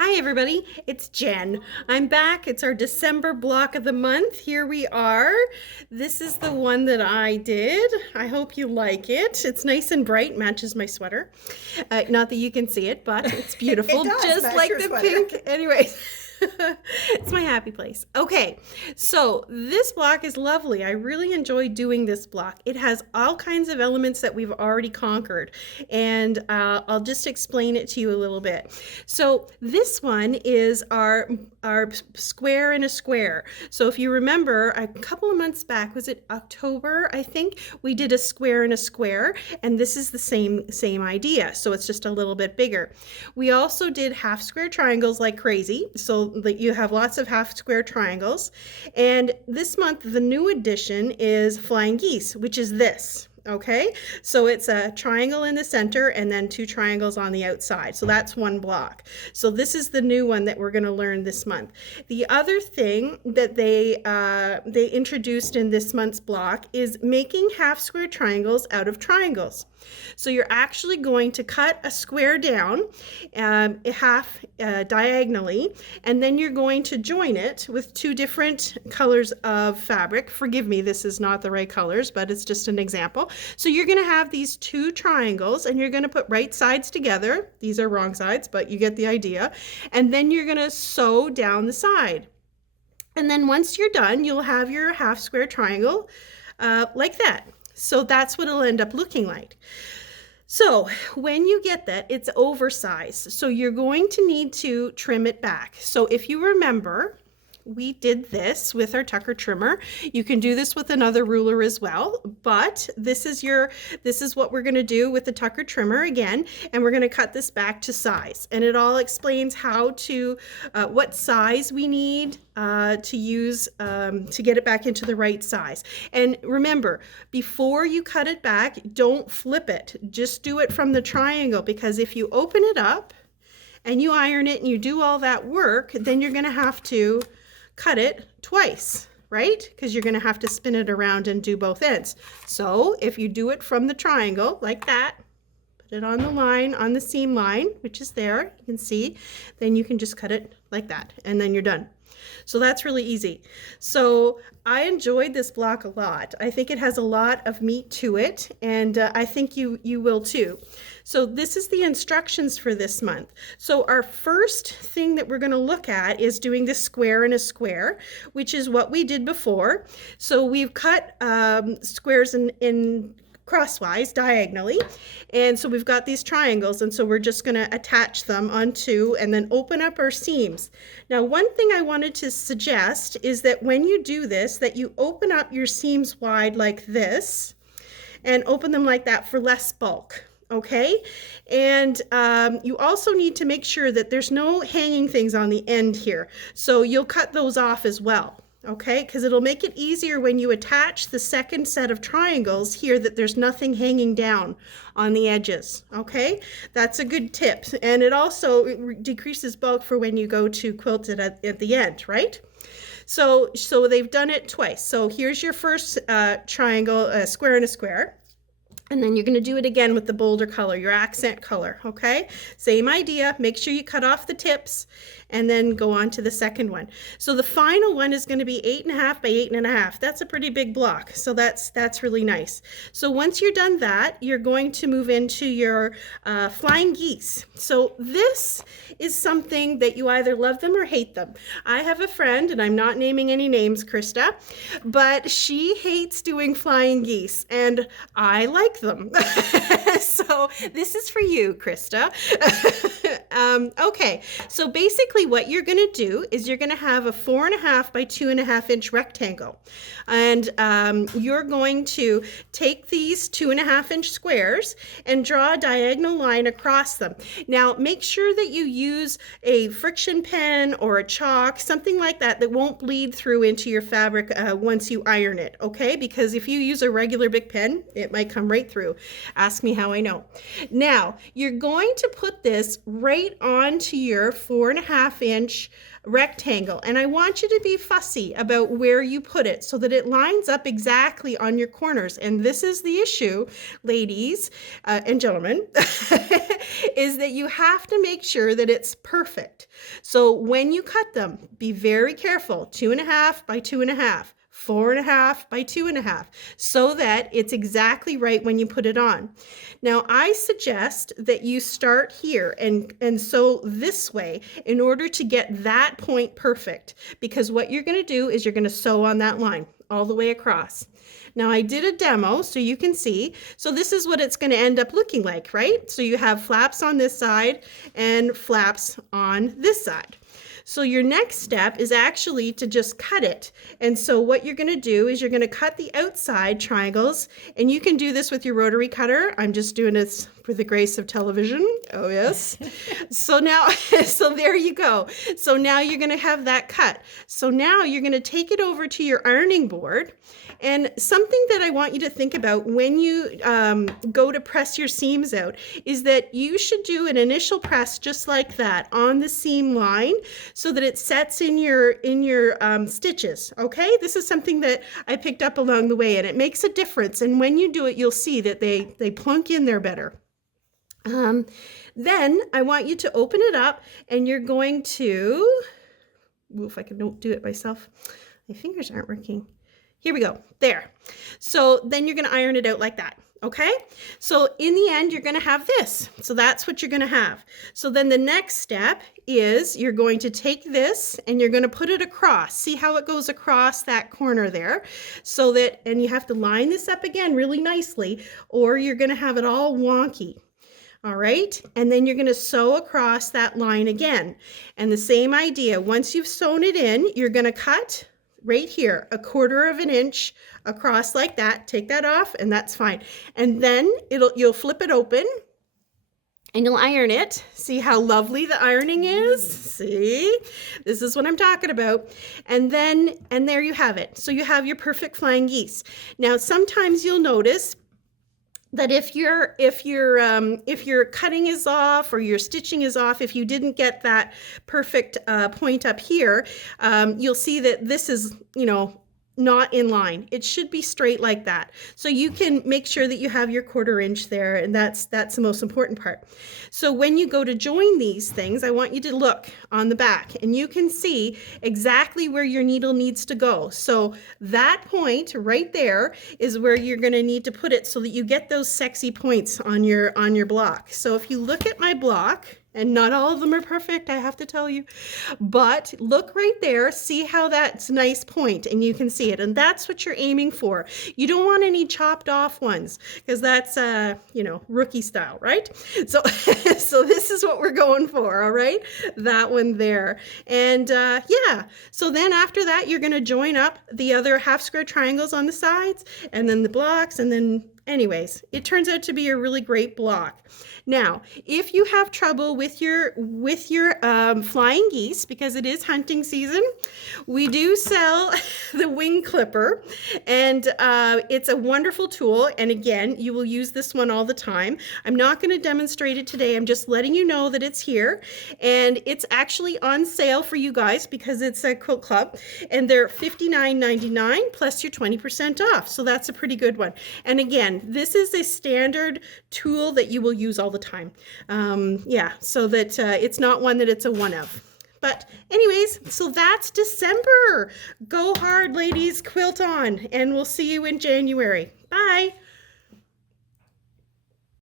Hi everybody, it's Jen. I'm back. It's our December block of the month. Here we are. This is the one that I did. I hope you like it. It's nice and bright, matches my sweater. Not that you can see it, but it's It beautiful, does just match like your the sweater. pink. Anyway, it's my happy place. Okay, so this block is lovely. I really enjoy doing this block. It has all kinds of elements that we've already conquered, and I'll just explain it to you a little bit. So this one is our square in a square. So if you remember, a couple of months back, was it October, I think, we did a square in a square, and this is the same idea. So it's just a little bit bigger. We also did half square triangles like crazy, so that you have lots of half square triangles. And this month, the new addition is flying geese, which is this. Okay, so it's a triangle in the center and then two triangles on the outside. So that's one block. So this is the new one that we're going to learn this month. The other thing that they introduced in this month's block is making half square triangles out of triangles. So you're actually going to cut a square down half diagonally, and then you're going to join it with two different colors of fabric. Forgive me, this is not the right colors, but it's just an example. So you're going to have these two triangles, and you're going to put right sides together. These are wrong sides, but you get the idea. And then you're going to sew down the side. And then once you're done, you'll have your half square triangle like that. So that's what it'll end up looking like. So when you get that, it's oversized. So you're going to need to trim it back. So if you remember, we did this with our Tucker trimmer. You can do this with another ruler as well, but this is what we're going to do with the Tucker trimmer again, and we're going to cut this back to size. And it all explains how to what size we need to use to get it back into the right size. And remember, before you cut it back, don't flip it. Just do it from the triangle, because if you open it up and you iron it and you do all that work, then you're going to have to cut it twice, right? Because you're going to have to spin it around and do both ends. So if you do it from the triangle like that, put it on the line, on the seam line, which is there, you can see, then you can just cut it like that, and then you're done. So that's really easy. So I enjoyed this block a lot. I think it has a lot of meat to it, and I think you will too. So this is the instructions for this month. So our first thing that we're going to look at is doing the square in a square, which is what we did before. So we've cut squares in crosswise, diagonally, and so we've got these triangles, and so we're just going to attach them onto and then open up our seams. Now, one thing I wanted to suggest is that when you do this, that you open up your seams wide like this and open them like that for less bulk. Okay, and you also need to make sure that there's no hanging things on the end here, so you'll cut those off as well. Okay, because it'll make it easier when you attach the second set of triangles here, that there's nothing hanging down on the edges. Okay, that's a good tip, and it also decreases bulk for when you go to quilt it at the end, right? So they've done it twice. So here's your first triangle, square in a square. And then you're going to do it again with the bolder color, your accent color, okay? Same idea. Make sure you cut off the tips and then go on to the second one. So the final one is going to be 8.5 by 8.5. That's a pretty big block, so that's really nice. So once you're done that, you're going to move into your flying geese. So this is something that you either love them or hate them. I have a friend, and I'm not naming any names, Krista, but she hates doing flying geese, and I like them. So this is for you, Krista. Okay, so basically what you're going to do is you're going to have a 4.5 by 2.5 inch rectangle, and you're going to take these 2.5 inch squares and draw a diagonal line across them. Now make sure that you use a friction pen or a chalk, something like that, that won't bleed through into your fabric once you iron it, okay? Because if you use a regular big pen, it might come right through. Ask me how I know. Now you're going to put this right onto your 4.5 inch rectangle, and I want you to be fussy about where you put it so that it lines up exactly on your corners. And this is the issue, ladies and gentlemen, is that you have to make sure that it's perfect. So when you cut them, be very careful, 2.5 by 2.5. 4.5 by 2.5, so that it's exactly right when you put it on. Now, I suggest that you start here and sew this way in order to get that point perfect, because what you're going to do is you're going to sew on that line all the way across. Now, I did a demo so you can see. So this is what it's going to end up looking like, right? So you have flaps on this side and flaps on this side. So your next step is actually to just cut it. And so what you're going to do is you're going to cut the outside triangles, and you can do this with your rotary cutter. I'm just doing this for the grace of television. Oh yes. So now, so there you go. So now you're going to have that cut. So now you're going to take it over to your ironing board. And something that I want you to think about when you go to press your seams out is that you should do an initial press just like that on the seam line so that it sets in your stitches, okay? This is something that I picked up along the way, and it makes a difference. And when you do it, you'll see that they plunk in there better. Then I want you to open it up, and you're going to, if I can do it myself, my fingers aren't working. Here we go, there. So then you're gonna iron it out like that, okay? So in the end, you're gonna have this. So that's what you're gonna have. So then the next step is you're going to take this and you're gonna put it across. See how it goes across that corner there? So that, and you have to line this up again really nicely, or you're gonna have it all wonky. All right, and then you're going to sew across that line again. And the same idea, once you've sewn it in, you're going to cut right here, 1/4 inch across like that. Take that off, and that's fine. And then you'll flip it open, and you'll iron it. See how lovely the ironing is? See? This is what I'm talking about. And there you have it. So you have your perfect flying geese. Now, sometimes you'll notice that if your cutting is off or your stitching is off, if you didn't get that perfect point up here, you'll see that this is, not in line. It should be straight like that. So you can make sure that you have your 1/4 inch there, and that's the most important part. So when you go to join these things, I want you to look on the back, and you can see exactly where your needle needs to go. So that point right there is where you're going to need to put it so that you get those sexy points on your block. So if you look at my block, and not all of them are perfect, I have to tell you. But look right there, see how that's a nice point, and you can see it. And that's what you're aiming for. You don't want any chopped off ones, because that's, rookie style, right? So, so this is what we're going for, all right? That one there. And yeah, so then after that, you're going to join up the other half square triangles on the sides, and then the blocks, and then anyways, it turns out to be a really great block. Now, if you have trouble with your flying geese, because it is hunting season, we do sell the wing clipper, and it's a wonderful tool. And again, you will use this one all the time. I'm not going to demonstrate it today. I'm just letting you know that it's here, and it's actually on sale for you guys because it's a Quilt Club, and they're $59.99 plus your 20% off. So that's a pretty good one. And again, this is a standard tool that you will use all the time. Yeah, so that it's not one that it's a one of. But anyways, so that's December. Go hard, ladies, quilt on, and we'll see you in January. Bye.